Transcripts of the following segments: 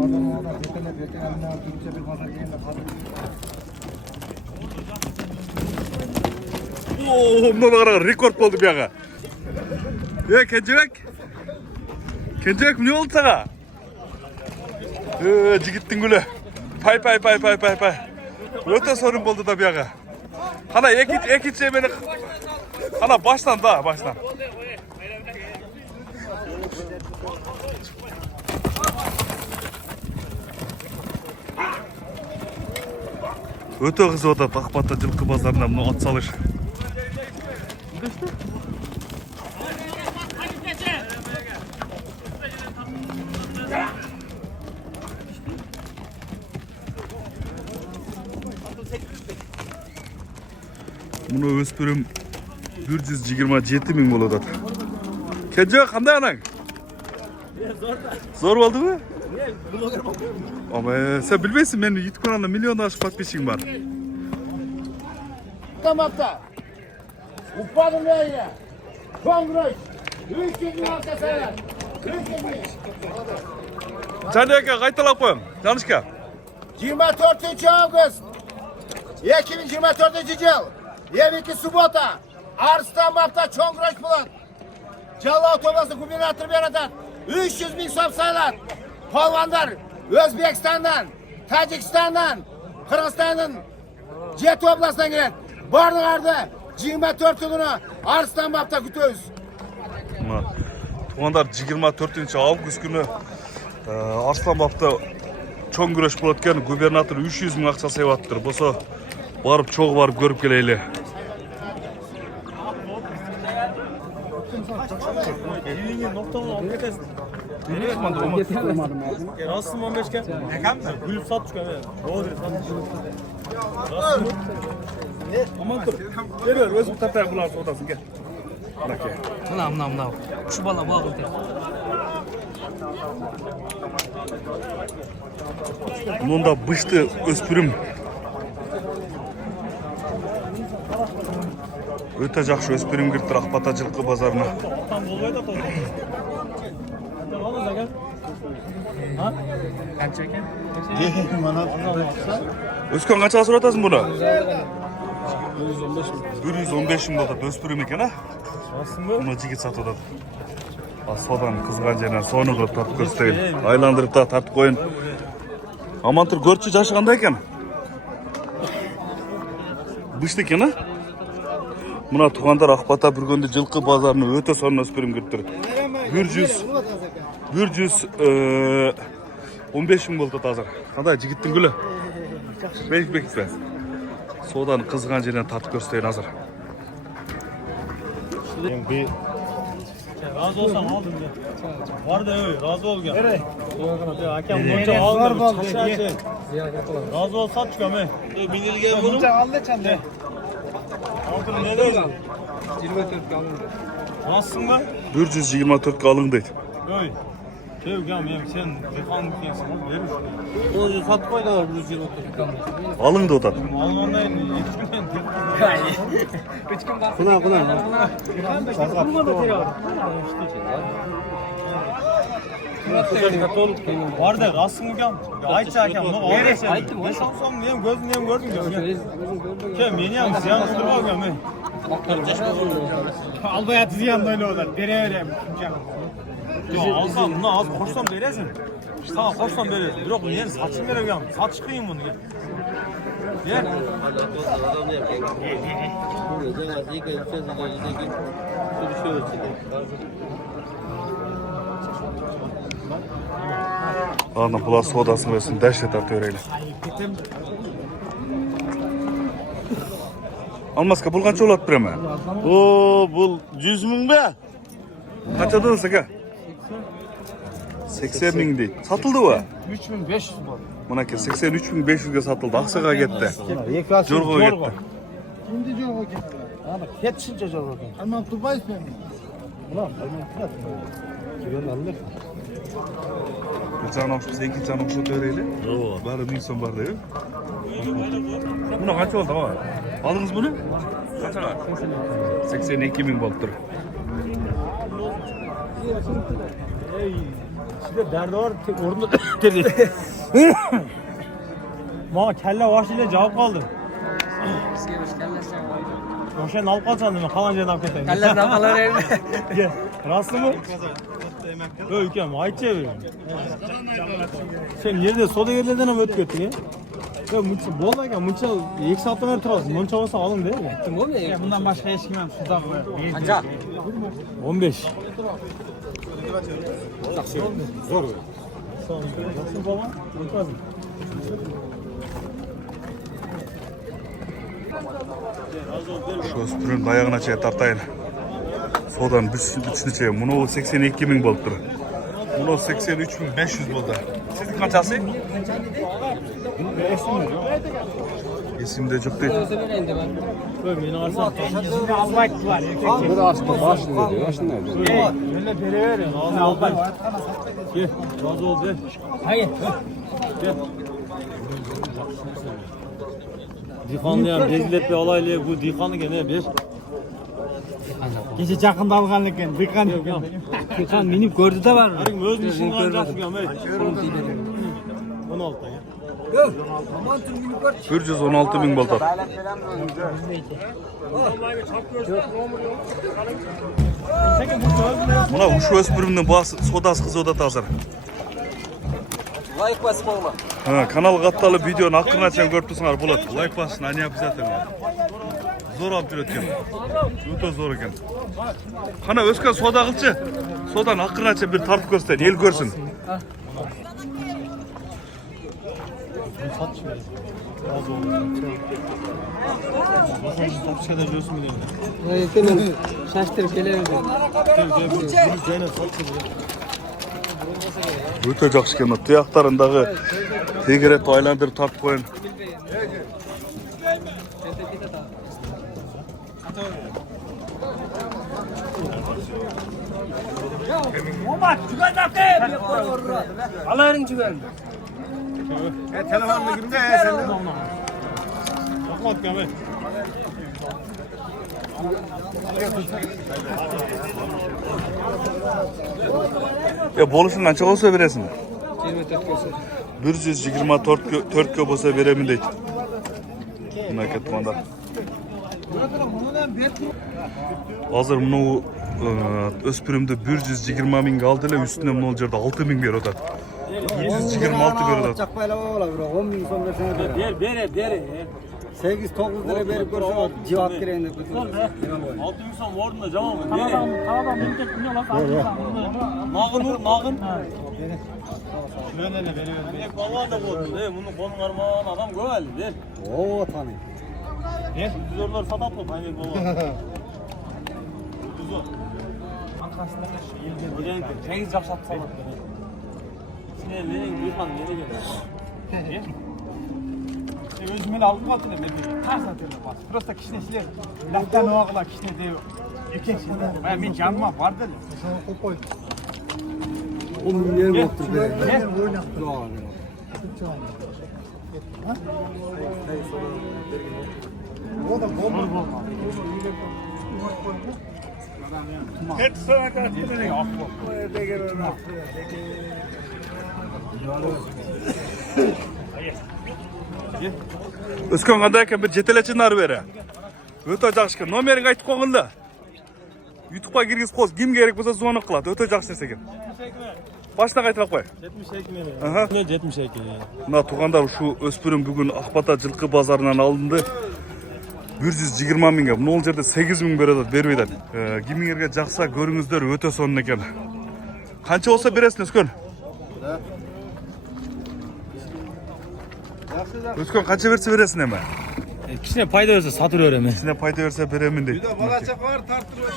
Ondan ara rekord oldu bir aga. Ya Kencebek ne oldu sana? Jigittin gülü. Pay. Öte sorun oldu da bir aga. Hana ek şey beni. Hana baştan. Öte kız o da Akbat'ta жылқы bazarına bunu at salış. Bunu öspürüm 127 bin boladı. Kence kanday anan? Zor oldu mu? Ama sen bilmezsin benim YouTube kanalımda milyondan aşık patpeşim var. Tamamda. Upadım ya. Kongres. Ülkenin arkasına. Canıya kayıtlar koyayım. Yanlışka. 24 Ağustos 2024 yıl 22 Subota Arstanbap'ta Kongres bulan Calla Otobası gubernatör beradan 300 bin so'm saylar. Polvonlar O'zbekistondan, Tojikistondan, Qirg'izistondan, Jet oblastdan keladi. Barlarida 24 kuni Arstanbap'ta kutuyuz. Tuğanlar 24 Ağustos günü Arstanbap'ta çoğun güreş bulatken gubernatör 300 bin akça sevattır. Bosa barıp çoğu barıp görüp geleyli. Rasim 15'ke. Gülüp sattık abi. Doğru sattık. Aman dur. Gel özüm tataya bularsa odasın gel. Mına. Şu bala bağlı de. Bunda bıştı öspürüm. Öte жақшы öspürüm girdi Akbat'ta жылқы bazarına. Tam bolmay da to'g'ri. Tamam da gel. Ha? Qancha ekan? Özkan qanchaga so'ratasan buni? 115 ming bo'ldi. Öspürüm ekan ha? Rostmi? Buni jigit sotib o'tadi. Asfadan qizg'an yerdan so'ni qilib tortib ko'rsatayın. Aylantirib tartib qo'yin. Aman tur ko'rchi yoshi qanday ekan? Bıştı ekan ha? Muna tuğandar Akbat'ta bir günde жылқы bazarına öte sonuna öspürüm girdi. 115 bin oldu hazır. Qanday jigittin gülü? Bek. Sodan qizg'an yerdan tartib ko'rsatayın hazır. Razı olsam aldım ya. Var da öyle razı ol gel. Nereye? Ya hakem bunca aldım. Razı ol sat çıkam he. Binilgen bunu. Bunca aldı çende. Aldın ne diyorsun? 24 alındı. Nasılsın mı? 124 alın deydi. Öyle. Sevgam ya sen defan mükemmelsin. Verir şunu. O sat koydular 124 kalmış. Alındı o da. Alman'dan yetişmeyen Üç gün daha. var da Rasim hocam. Ayça hakem. Aytdim. Ben şansım diyeyim gözüm diyeyim gördüm ya. Ke meni ham ziyan qilib olganman. Albayat ziyan böyle olur. Bereyim. Ya alsam buni az qo'shsam berasın. Sana qo'shsam berasiz. Biroq men sachib beragam. Sachish qiyin buni. Yer. Ana bular sodasını versin, dehşet atı öyle. Almaska bul qancha olat birama? Oo, bul 100 ming be. Qancha dedin aka? 80 ming deydi. Satıldı bu. 3500 var. Mana aka 83.500 ga satıldı. Aqsaga ketdi. Jorg'a ketdi. Şimdi yok o gibi. Ana ketişince jorga. Ama Dubai ismi. Bir tane okşup, iki tane okşup öyle. Bari bir insan var değil. Buna kaç oldu ama? Aldınız bunu? Kaç var? 82 bin balıktır. derdi var. Orada dedi. Bana kelle başıyla cevap kaldı. Oşen alıp kalsan değil mi? Kalan yerden alıp keteyim. Kelle damalar evde. Gel. Rastlı mı? Öyküm, ayıt çeviriyorum. Sen nerede? Soda yerlerden ama öt götün ya. Ya mıçı bol da ya mıçı 2 saatten beri turasın. Mıçı olsa alın değil mi? Kim olmuyor ya? Bundan başka eşkimem sudan koyar. Ancak. 15. Zor. Sağ olun. Nasıl baba? Unutmazım. Şu öspürün dayağına çeye tartayın. Sodan bütünü çeye. Bunu 82 bin boluptur. Bunu 83.500 boldu. Sizin kaçası? Esimde çok değil. Böyle beni alsan. Albayt var. Bu aslında başlı dedi. Başlı ne dedi? Öyle biri verin. Ağzı albayt. Gel. Razı ol gel. Hayır. Gel. Dikanlı ya rezil etme olaylı bu dikanlı gene bir. Gece yakında alganlık yani. Dikkat Yok yok. Kan minip gördü de var mı? Harim öz işin alacaksın ya Mehmet. 16'dan ya. 116 bin boltar. Buna şu öspürümün sodası kızı oda hazır. Like basıp olma. Ha, kanal kattalı videonun hakkını açan görüntüsünger bulat. Like basın, hani yap zaten. Zor alıp üretken. Öte zor eken. Kana Özkan soda kılçı. Sodan hakkını açan bir tartıp göster, el görsün. Razı ol. Nasıl şeyler diyorsun mu diyorum. Hemen şaştırıp gelemedim. Öte жақсы екен. Тұяқтарындағы тегерет айландырып тартып қойын. Alayın cüven. Telefonla girme ya sen de. Bakmak ya Mehmet. Ya boluşun qancha olsa beresin? 24 göster. 124 kö bolsa beremin deydi. Buna ketmanda. Hazır bunu öspürümde 120 ming aldı ile üstüne bunu жерде 6 ming berip atат. 126 berip atат. Çakmayla ola bro. 10 bin son versene bro. Bere. 8-9 lira verip görsen civat gireyim de kötü. 6 bin son vardın camam mı? Nağın. Şöyle ne veriyor. Nek vallahi da vurdu. Bunu konum armağan adam göğeldi der. Oo tanı. Ne? Düzorlar satat mı? Aynen valla. Düzor. Arkasında çeyiz yapsat salat. Sinirlerin yıkan nereye gelir? Özümün aldım altına ben de. Ters atıyorum bak. Prosta kişine siler. Laftan oğla kişine diyor. Erkek şimdi. Ben canıma var dedim. Sana kopoy. 10 bin yer yoktur be. Ne? O da bomba. Hep sana karşı ne yok? Özkan qanday ekan bir жетелечи нар бері. Өте жақсы екен. Номерін айтып қойғанда. YouTube'a кіргізіп қойсын. Кім керек болса звонок қылады. Өте жақсы нәрсе екен. Baştan қайталап қой. 72 mi? Aha. 72 ya. Мына туғандар шу өспірім бүгін Ақбата жылқы базарынан алынды. 120 мыңға. Бұл ол жерде 8 мың береді, бермейді. Кіміңерге жақса көріңіздер, өте сонын екен. Қанша болса бересің Özkan? Özkan қанша берсе бересің еме? Kişine payda verse satır öyle mi? İçine payda verse beremin deydi. Balacak var tartırıyor.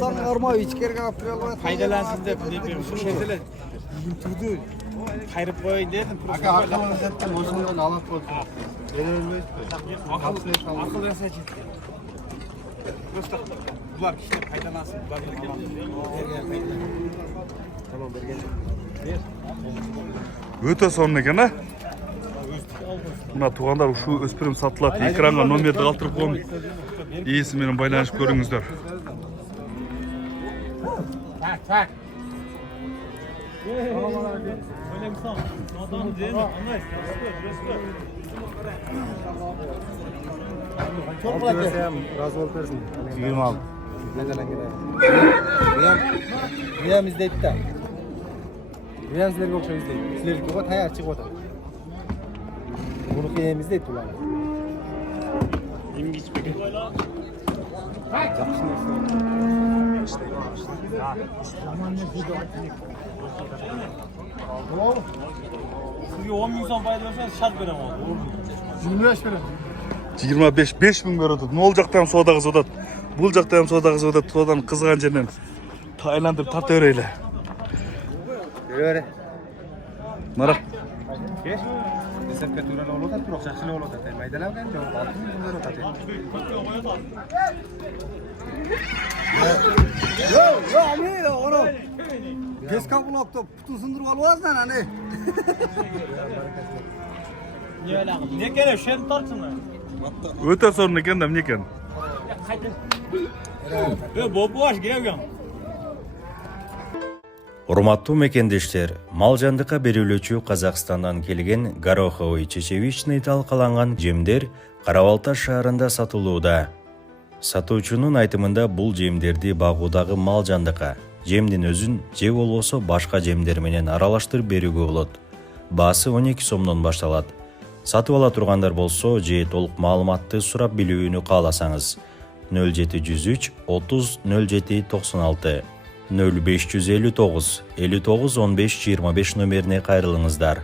Tam normal hiç kere kapıyor. Faydalansın da bilmiyorum. Şu şeydeler. Turdu. Kayrıp koyun dedim. Aga arkamda zaten olsun da alat koy. Akıl verse ciddi. Prosta bunlar kişiler faydalansın. Tamam bergen. Өте сонын екен, а? Мына туғандар шу өспірім сатылады. Экранға номерді қалтырып қойым. Иесімен байланышып көріңіздер. Tak. Öyle mi sağ? Adam değil mi? Anlayız. Çok kolay. Razı ol versin. 26. Rüyam izleyip de. Rüyam sizlerge okşa izleyip. Sizlerge o taya çık oda. Bunu kıyam izleyip ulan. İmgiç peki. Sizge 10 bin son payda versen şart verem oldu. 25 verin. 25 5000 berot. Ne olacak tam sodağı sodat. Bulacak tam sodağı sodat. Sodan kızgan jenden. Tayland'ır tart öreyle. Öyle. Marak. Geç. Desem petural olur da turok şaşılı olur da. Maydan avgan da 6 bin lira tatı. Yo abi ya oğlum. Geç kapılakta putusundur valvazdan hani. Ne kere şen tartsınlar. Öte sorunu kendem neken. Bobu aş gevgem. Урматтуу мекендештер, мал жандыкка берүүлөөчү Казакстандан келген гороховый чечевичный талкаланган жемдер Карабалта шаарында сатылууда. Сатуучунун айтымында бул жемдерди багуудагы мал жандыкка, жемдин өзүн же болбосо башка жемдер менен аралаштырып берүүгө болот. Баасы 12 сомдон башталат. Сатып ала тургандар болсо же толук маалыматты сурап билүүнү кааласаңыз 0703 30 07 96 0559 59 15 25 номерине кайрылыңыздар.